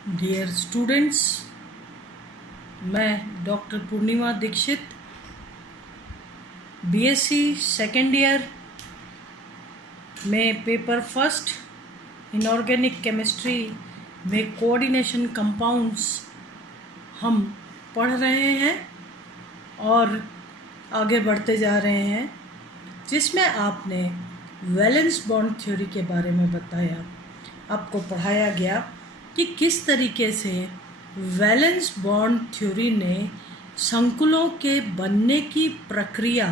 Dear students, मैं doctor पूर्णिमा Dixit BSc second year में paper first inorganic chemistry में coordination compounds हम पढ़ रहे हैं और आगे बढ़ते जा रहे हैं, जिसमें आपने वैलेंस बॉन्ड थ्योरी के बारे में बताया। आपको पढ़ाया गया कि किस तरीके से वैलेंस बॉन्ड थ्योरी ने संकुलों के बनने की प्रक्रिया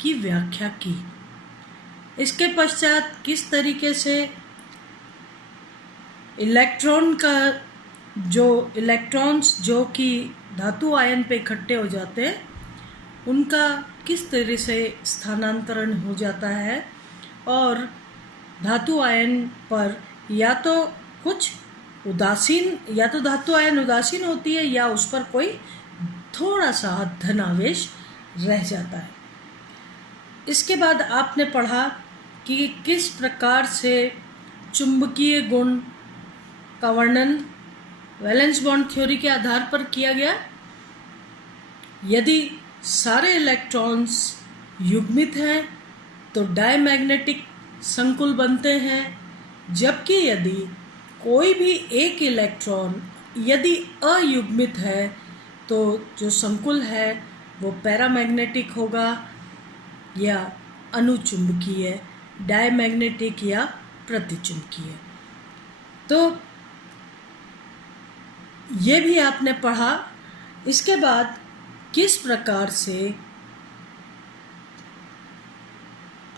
की व्याख्या की। इसके पश्चात किस तरीके से इलेक्ट्रॉन्स जो कि धातु आयन पे इकट्ठे हो जाते हैं, उनका किस तरह से स्थानांतरण हो जाता है और धातु आयन पर या तो धातु आयन उदासीन होती है या उस पर कोई थोड़ा सा धन आवेश रह जाता है। इसके बाद आपने पढ़ा कि किस प्रकार से चुंबकीय गुण का वर्णन वैलेंस बॉन्ड थ्योरी के आधार पर किया गया। यदि सारे इलेक्ट्रॉन्स युग्मित हैं तो डायमैग्नेटिक संकुल बनते हैं, जबकि यदि कोई भी एक इलेक्ट्रॉन यदि अयुग्मित है तो जो संकुल है वो पैरामैग्नेटिक होगा या अनुचुंबकीय, डायमैग्नेटिक या प्रतिचुंबकीय। तो ये भी आपने पढ़ा। इसके बाद किस प्रकार से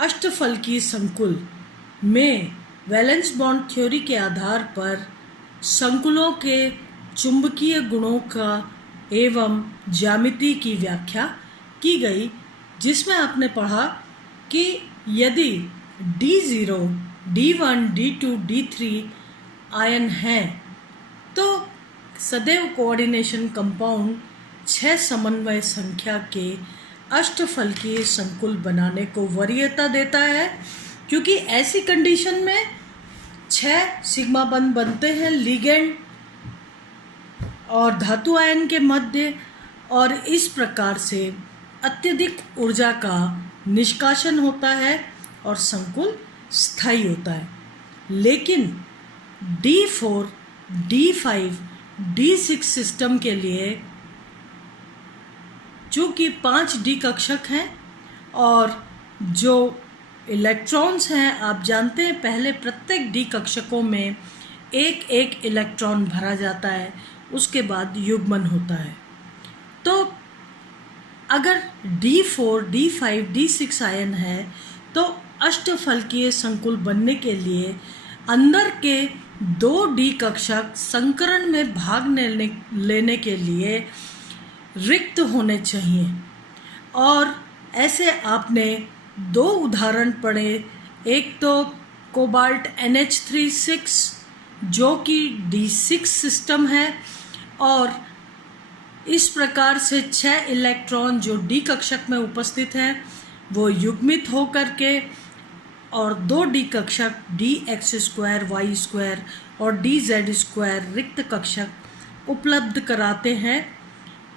अष्टफलकीय संकुल में वैलेंस बॉन्ड थ्योरी के आधार पर संकुलों के चुंबकीय गुणों का एवं ज्यामिति की व्याख्या की गई, जिसमें आपने पढ़ा कि यदि D0, D1, D2, D3 ion हैं तो सदैव कोऑर्डिनेशन कंपाउंड 6 समन्वय संख्या के अष्टफलकीय संकुल बनाने को वरीयता देता है, क्योंकि ऐसी कंडीशन में 6 सिग्मा बंध बनते हैं लिगेंड और धातु आयन के मध्य, और इस प्रकार से अत्यधिक ऊर्जा का निष्कासन होता है और संकुल स्थायी होता है। लेकिन D4, D5, D6 सिस्टम के लिए चूँकि 5D कक्षक हैं और जो इलेक्ट्रॉन्स हैं, आप जानते हैं पहले प्रत्येक D कक्षकों में एक एक इलेक्ट्रॉन भरा जाता है, उसके बाद युग्मन होता है। तो अगर D4, D5, D6 आयन है तो अष्टफलकीय संकुल बनने के लिए अंदर के 2D कक्षक संकरण में भाग लेने के लिए रिक्त होने चाहिए। और ऐसे आपने 2 उदाहरण पढ़े। एक तो कोबाल्ट NH36 जो कि D6 सिस्टम है, और इस प्रकार से 6 इलेक्ट्रॉन जो D कक्षक में उपस्थित हैं वो युग्मित हो करके और 2D कक्षक DX2, Y2 और DZ2 रिक्त कक्षक उपलब्ध कराते हैं।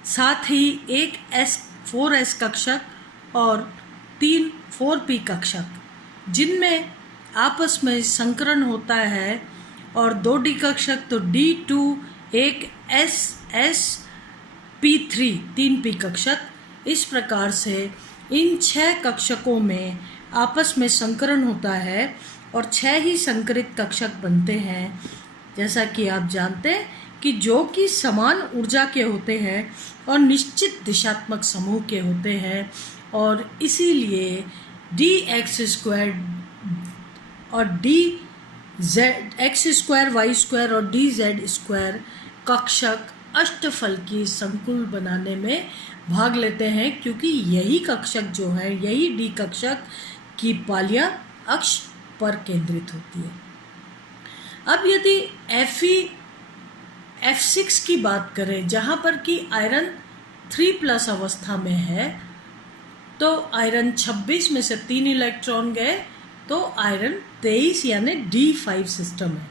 साथ ही एक 4S कक्षक और 3 4P कक्षक, जिनमें आपस में संकरण होता है, और 2D कक्षक तो D2, एक SP3 3P कक्षक। इस प्रकार से इन 6 कक्षकों में आपस में संकरण होता है और 6 ही संकरित कक्षक बनते हैं, जैसा कि आप जानते हैं कि जो कि समान ऊर्जा के होते हैं और निश्चित दिशात्मक समूह के होते हैं, और इसीलिए DX2 और DX2, Y2 और DZ2 कक्षक अष्टफलकीय संकुल बनाने में भाग लेते हैं, क्योंकि यही कक्षक जो है, यही D कक्षक की पालियां अक्ष पर केंद्रित होती है। अब यदि F6 की बात करें, जहाँ पर कि आयरन 3+ अवस्था में है, तो आयरन 26 में से 3 इलेक्ट्रॉन गए तो आयरन 23 यानी D5 सिस्टम है।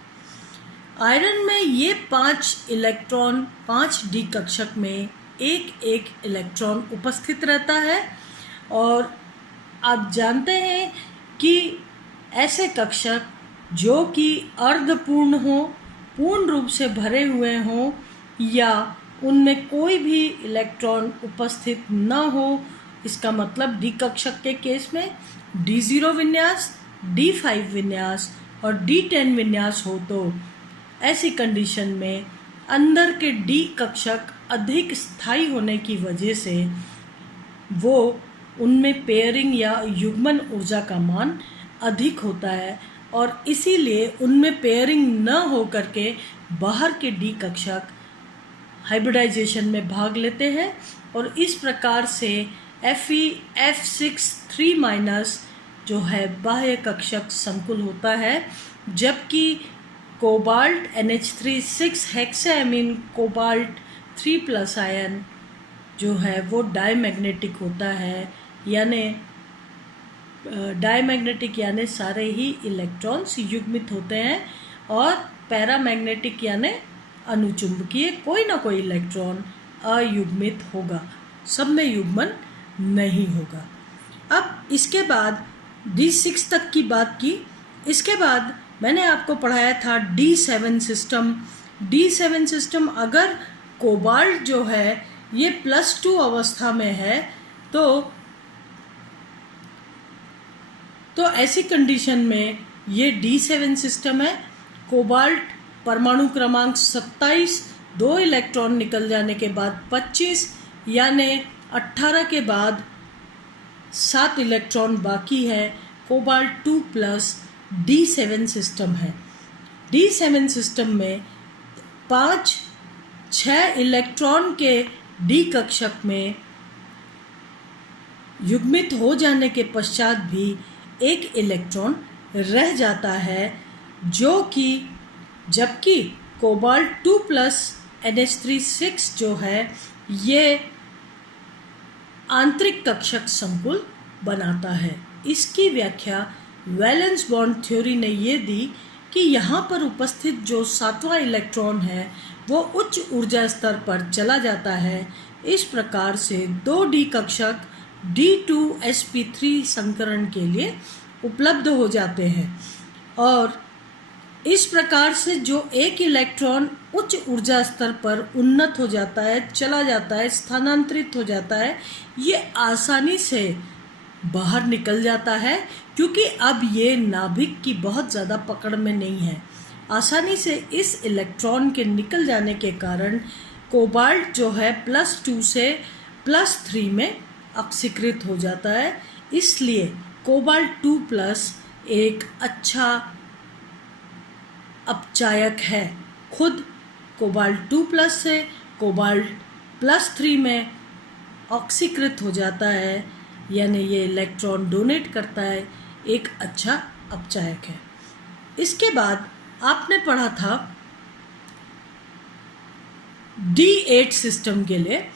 आयरन में ये 5 इलेक्ट्रॉन 5 डी कक्षक में एक एक इलेक्ट्रॉन उपस्थित रहता है। और आप जानते हैं कि ऐसे कक्षक जो कि अर्धपूर्ण हो, पूर्ण रूप से भरे हुए हों या उनमें कोई भी इलेक्ट्रॉन उपस्थित न हो, इसका मतलब डी कक्षक के केस में D0 विन्यास, D5 विन्यास और D10 विन्यास हो, तो ऐसी कंडीशन में अंदर के डी कक्षक अधिक स्थायी होने की वजह से वो उनमें पेयरिंग या युग्मन ऊर्जा का मान अधिक होता है और इसीलिए उनमें पेयरिंग न हो करके बाहर के डी कक्षक हाइब्रिडाइजेशन में भाग लेते हैं और इस प्रकार से Fe(F6)3- जो है बाह्य कक्षक संकुल होता है, जबकि कोबाल्ट NH3 हेक्साएमीन कोबाल्ट 3+ आयन जो है वो डायमैग्नेटिक होता है, यानी डायमैग्नेटिक यानी सारे ही इलेक्ट्रॉन्स युग्मित होते हैं और पैरामैग्नेटिक यानी अनुचुंबकीय कोई ना कोई इलेक्ट्रॉन अयुग्मित होगा, सब में युग्मन नहीं होगा। अब इसके बाद D6 तक की बात की। इसके बाद मैंने आपको पढ़ाया था D7 सिस्टम। D7 सिस्टम अगर कोबाल्ट जो है ये +2 अवस्था में है तो ऐसी कंडीशन में ये D7 सिस्टम है। कोबाल्ट परमाणु क्रमांक 27, 2 इलेक्ट्रॉन निकल जाने के बाद 25 यानी 18 के बाद 7 इलेक्ट्रॉन बाकी है। कोबाल्ट 2+ D7 सिस्टम है। D7 सिस्टम में 5-6 इलेक्ट्रॉन के डी कक्षक में युग्मित हो जाने के पश्चात भी एक इलेक्ट्रॉन रह जाता है, जो कि जबकि कोबाल्ट 2+ NH3 जो है ये आंतरिक कक्षक संकुल बनाता है। इसकी व्याख्या वैलेंस बॉन्ड थ्योरी ने ये दी कि यहाँ पर उपस्थित जो 7वां इलेक्ट्रॉन है वो उच्च ऊर्जा स्तर पर चला जाता है। इस प्रकार से 2 डी कक्षक D2sp3 संकरण के लिए उपलब्ध हो जाते हैं और इस प्रकार से जो एक इलेक्ट्रॉन उच्च ऊर्जा स्तर पर उन्नत हो जाता है, चला जाता है, स्थानांतरित हो जाता है, ये आसानी से बाहर निकल जाता है क्योंकि अब ये नाभिक की बहुत ज़्यादा पकड़ में नहीं है। आसानी से इस इलेक्ट्रॉन के निकल जाने के कारण कोबाल्ट जो है +2 से +3 में ऑक्सीकृत हो जाता है। इसलिए कोबाल्ट 2+ एक अच्छा अपचायक है। खुद कोबाल्ट 2+ से कोबाल्ट +3 में ऑक्सीकृत हो जाता है, यानी ये इलेक्ट्रॉन डोनेट करता है, एक अच्छा अपचायक है। इसके बाद आपने पढ़ा था D8 सिस्टम के लिए।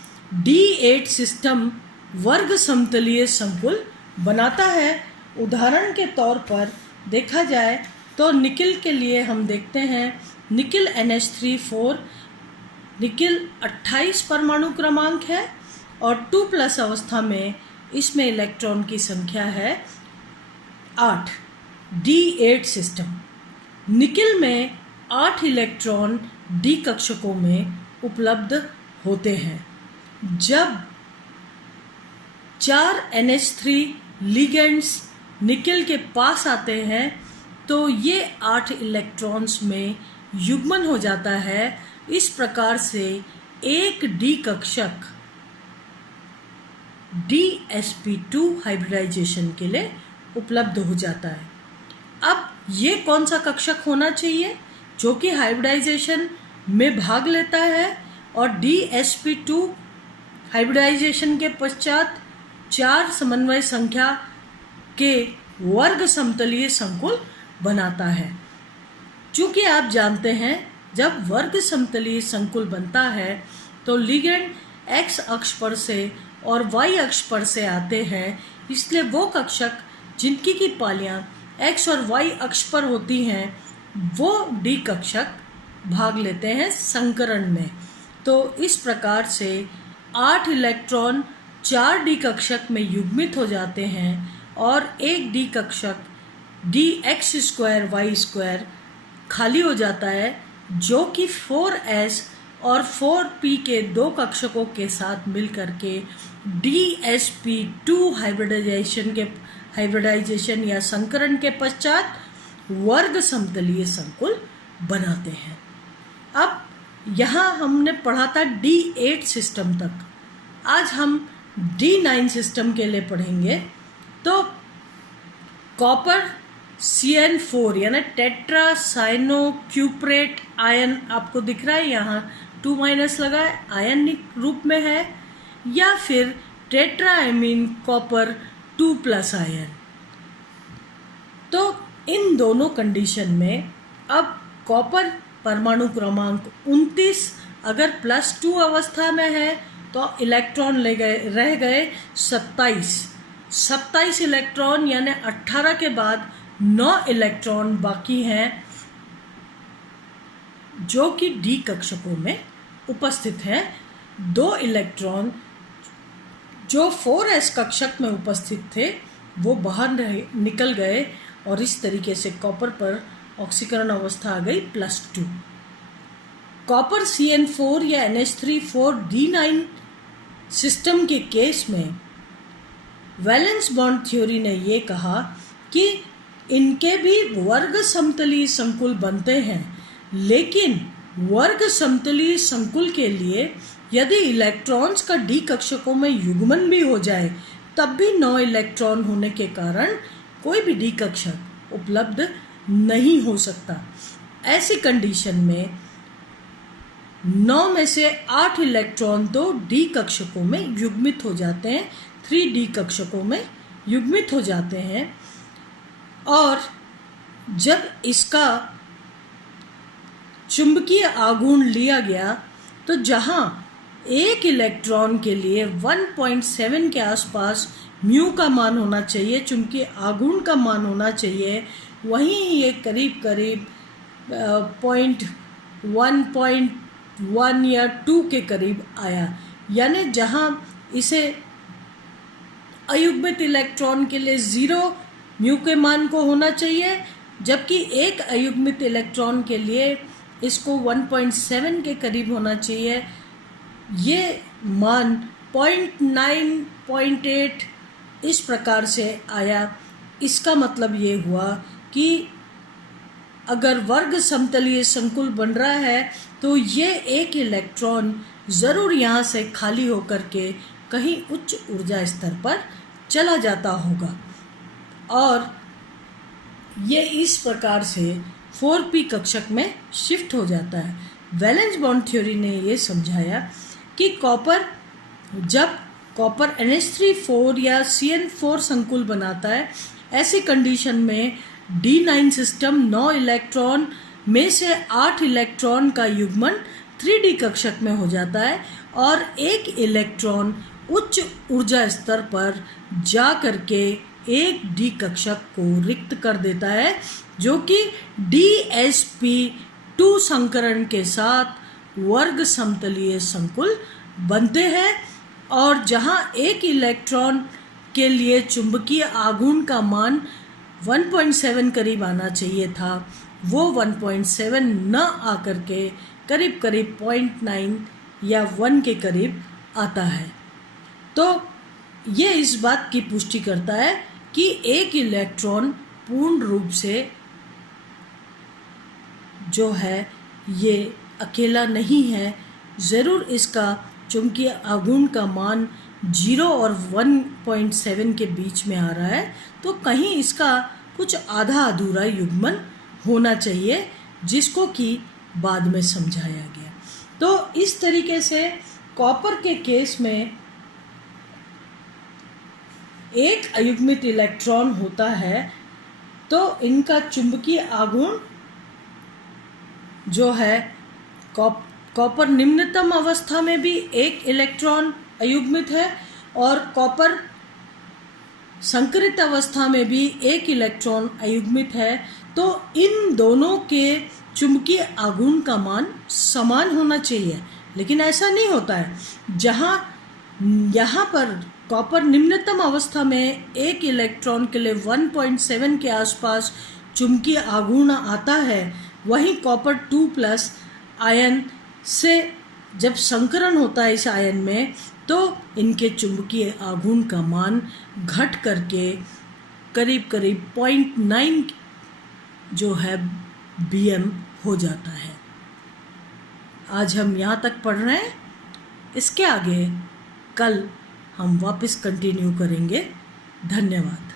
D8 सिस्टम वर्ग समतलीय संकुल बनाता है। उदाहरण के तौर पर देखा जाए तो निकिल के लिए हम देखते हैं निकिल NH3 निकिल 28 परमाणु क्रमांक है और 2+ अवस्था में इसमें इलेक्ट्रॉन की संख्या है 8। D8 सिस्टम निकिल में 8 इलेक्ट्रॉन डी कक्षकों में उपलब्ध होते हैं। जब 4 NH3 लिगेंड्स निकिल के पास आते हैं तो ये 8 इलेक्ट्रॉन्स में युग्मन हो जाता है। इस प्रकार से एक डी कक्षक DsP2 हाइब्रिडाइजेशन के लिए उपलब्ध हो जाता है। अब ये कौन सा कक्षक होना चाहिए जो कि हाइब्रिडाइजेशन में भाग लेता है और DsP2 हाइब्रिडाइजेशन के पश्चात 4 समन्वय संख्या के वर्ग समतलीय संकुल बनाता है। चूँकि आप जानते हैं जब वर्ग समतलीय संकुल बनता है तो लिगेंड x अक्ष पर से और y अक्ष पर से आते हैं, इसलिए वो कक्षक जिनकी की पालियाँ x और y अक्ष पर होती हैं वो डी कक्षक भाग लेते हैं संकरण में। तो इस प्रकार से 8 इलेक्ट्रॉन 4 डी कक्षक में युग्मित हो जाते हैं और एक डी कक्षक dx² खाली हो जाता है, जो कि 4s और 4p के दो कक्षकों के साथ मिलकर के dsp2 हाइब्रिडाइजेशन या संकरण के पश्चात वर्ग समतलीय संकुल बनाते हैं। अब यहाँ हमने पढ़ा था D8 सिस्टम तक, आज हम D9 सिस्टम के लिए पढ़ेंगे। तो कॉपर CN4 यानी टेट्रा साइनोक्यूप्रेट आयन आपको दिख रहा है, यहाँ 2- लगा है, आयनिक रूप में है, या फिर टेट्राएमीन कॉपर 2+ आयन। तो इन दोनों कंडीशन में अब कॉपर परमाणु क्रमांक 29 अगर +2 अवस्था में है तो इलेक्ट्रॉन रह गए 27 इलेक्ट्रॉन, यानी 18 के बाद 9 इलेक्ट्रॉन बाकी हैं जो कि डी कक्षकों में उपस्थित हैं। 2 इलेक्ट्रॉन जो 4s कक्षक में उपस्थित थे वो बाहर निकल गए और इस तरीके से कॉपर पर ऑक्सीकरण अवस्था आ गई +2। कॉपर CN4 या NH3 D9 सिस्टम के केस में वैलेंस बॉन्ड थ्योरी ने ये कहा कि इनके भी वर्ग समतलीय संकुल बनते हैं, लेकिन वर्ग समतलीय संकुल के लिए यदि इलेक्ट्रॉन्स का डी कक्षकों में युग्मन भी हो जाए तब भी 9 इलेक्ट्रॉन होने के कारण कोई भी डी कक्षक उपलब्ध नहीं हो सकता। ऐसी कंडीशन में 9 में से 8 इलेक्ट्रॉन तो डी कक्षकों में युग्मित हो जाते हैं, 3D कक्षकों में युग्मित हो जाते हैं। और जब इसका चुंबकीय आघूर्ण लिया गया तो जहां एक इलेक्ट्रॉन के लिए 1.7 के आसपास म्यू का मान होना चाहिए, चुंबकीय आघूर्ण का मान होना चाहिए, वहीं ये करीब 0.1 या 2 के करीब आया। यानी जहां इसे अयुग्मित इलेक्ट्रॉन के लिए 0 म्यू के मान को होना चाहिए, जबकि एक अयुग्मित इलेक्ट्रॉन के लिए इसको 1.7 के करीब होना चाहिए। ये मान 0.9, 0.8 इस प्रकार से आया। इसका मतलब ये हुआ कि अगर वर्ग समतलीय संकुल बन रहा है तो ये एक इलेक्ट्रॉन ज़रूर यहाँ से खाली होकर के कहीं उच्च ऊर्जा स्तर पर चला जाता होगा, और ये इस प्रकार से 4p कक्षक में शिफ्ट हो जाता है। वैलेंस बॉन्ड थ्योरी ने ये समझाया कि जब कॉपर NH3 या CN4 संकुल बनाता है, ऐसी कंडीशन में D9 सिस्टम 9 इलेक्ट्रॉन में से 8 इलेक्ट्रॉन का युग्मन 3D कक्षक में हो जाता है और एक इलेक्ट्रॉन उच्च ऊर्जा स्तर पर जा करके एक डी कक्षक को रिक्त कर देता है, जो कि dsp2 संकरण के साथ वर्ग समतलीय संकुल बनते हैं। और जहां एक इलेक्ट्रॉन के लिए चुंबकीय आघूर्ण का मान 1.7 करीब आना चाहिए था, वो 1.7 न आकर के करीब 0.9 या 1 के करीब आता है। तो ये इस बात की पुष्टि करता है कि एक इलेक्ट्रॉन पूर्ण रूप से जो है ये अकेला नहीं है, ज़रूर इसका चुंबकीय आघूर्ण का मान 0 और 1.7 के बीच में आ रहा है, तो कहीं इसका कुछ आधा अधूरा युग्मन होना चाहिए, जिसको कि बाद में समझाया गया। तो इस तरीके से कॉपर के केस में एक अयुग्मित इलेक्ट्रॉन होता है तो इनका चुंबकीय आघूर्ण जो है कॉपर निम्नतम अवस्था में भी एक इलेक्ट्रॉन अयुग्मित है, और कॉपर संकरित अवस्था में भी एक इलेक्ट्रॉन अयुग्मित है, तो इन दोनों के चुंबकीय आघूर्ण का मान समान होना चाहिए, लेकिन ऐसा नहीं होता है। यहाँ पर कॉपर निम्नतम अवस्था में एक इलेक्ट्रॉन के लिए 1.7 के आसपास चुंबकीय आघूर्ण आता है, वहीं कॉपर 2+ आयन से जब संकरण होता है इस आयन में, तो इनके चुंबकीय आघूर्ण का मान घट करके करीब करीब 0.9 जो है BM हो जाता है। आज हम यहाँ तक पढ़ रहे हैं, इसके आगे कल हम वापस कंटिन्यू करेंगे। धन्यवाद।